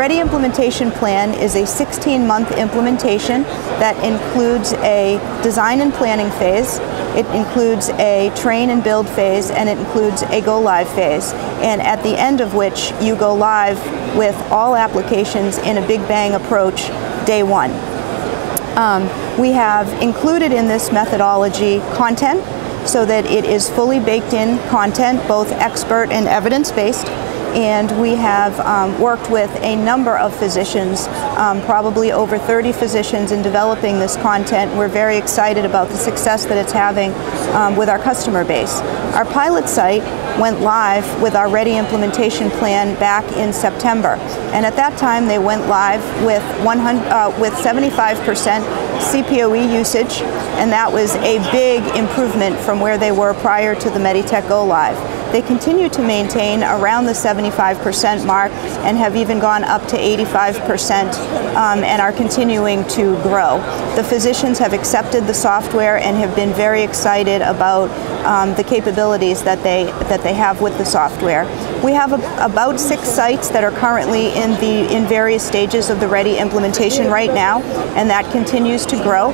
Ready implementation plan is a 16-month implementation that includes a design and planning phase, it includes a train and build phase, and it includes a go live phase. And at the end of which you go live with all applications in a big bang approach day one. We have included in this methodology content so that it is fully baked in content, both expert and evidence-based. And we have worked with a number of physicians, probably over 30 physicians, in developing this content. We're very excited about the success that it's having with our customer base. Our pilot site went live with our Ready implementation plan back in September. And at that time, they went live with 75% CPOE usage, and that was a big improvement from where they were prior to the MEDITECH Go Live. They continue to maintain around the 75% mark and have even gone up to 85% and are continuing to grow. The physicians have accepted the software and have been very excited about the capabilities that they have with the software. We have about 6 sites that are currently in various stages of the Ready implementation right now, and that continues to grow.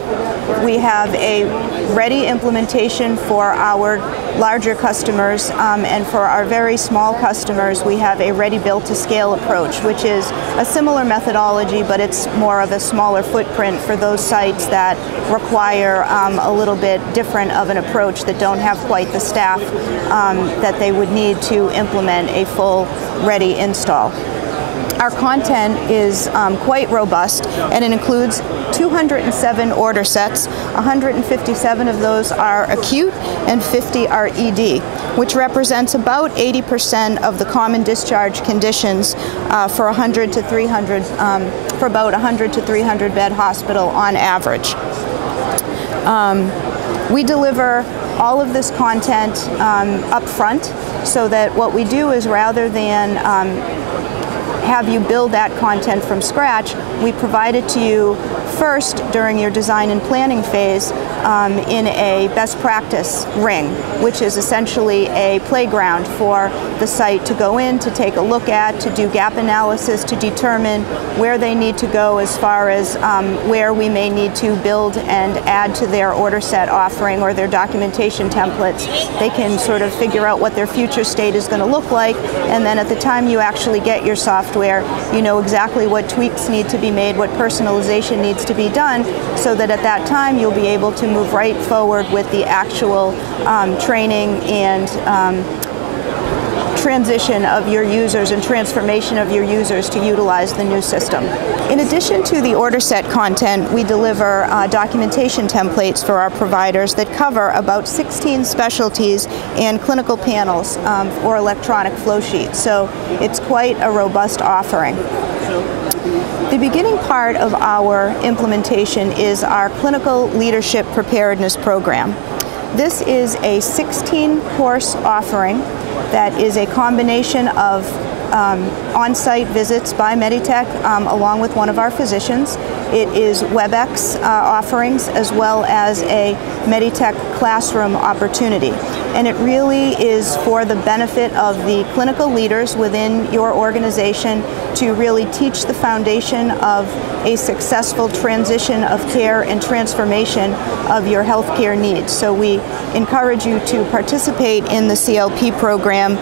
We have a Ready implementation for our larger customers, and for our very small customers, we have a Ready built to scale approach, which is a similar methodology, but it's more of a smaller footprint for those sites that require a little bit different of an approach, that don't have quite the staff that they would need to implement a full Ready install. Our content is quite robust, and it includes 207 order sets. 157 of those are acute and 50 are ED, which represents about 80% of the common discharge conditions for 100 to 300, for about 100 to 300 bed hospital on average. We deliver all of this content up front, so that what we do is, rather than have you build that content from scratch, we provide it to you first during your design and planning phase in a best practice ring, which is essentially a playground for the site to go in, to take a look at, to do gap analysis, to determine where they need to go as far as where we may need to build and add to their order set offering or their documentation templates. They can sort of figure out what their future state is going to look like, and then at the time you actually get your software, you know exactly what tweaks need to be made, what personalization needs to be done, so that at that time you'll be able to move right forward with the actual training and transition of your users and transformation of your users to utilize the new system. In addition to the order set content, we deliver documentation templates for our providers that cover about 16 specialties and clinical panels or electronic flow sheets. So it's quite a robust offering. The beginning part of our implementation is our Clinical Leadership Preparedness Program. This is a 16-course offering that is a combination of on-site visits by MEDITECH along with one of our physicians. It is WebEx offerings, as well as a MEDITECH classroom opportunity. And it really is for the benefit of the clinical leaders within your organization to really teach the foundation of a successful transition of care and transformation of your healthcare needs. So we encourage you to participate in the CLP program.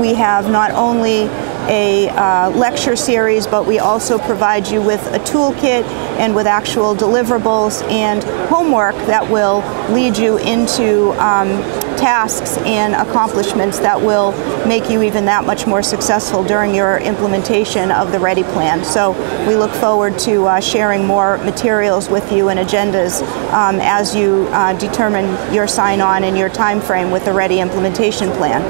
We have not only a lecture series, but we also provide you with a toolkit and with actual deliverables and homework that will lead you into tasks and accomplishments that will make you even that much more successful during your implementation of the Ready plan. So we look forward to sharing more materials with you and agendas as you determine your sign-on and your time frame with the Ready implementation plan.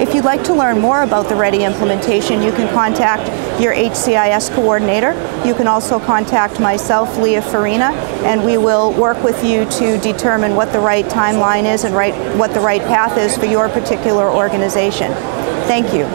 If you'd like to learn more about the Ready implementation, you can contact your HCIS coordinator. You can also contact myself, Leah Farina, and we will work with you to determine what the right timeline is and what the right path is for your particular organization. Thank you.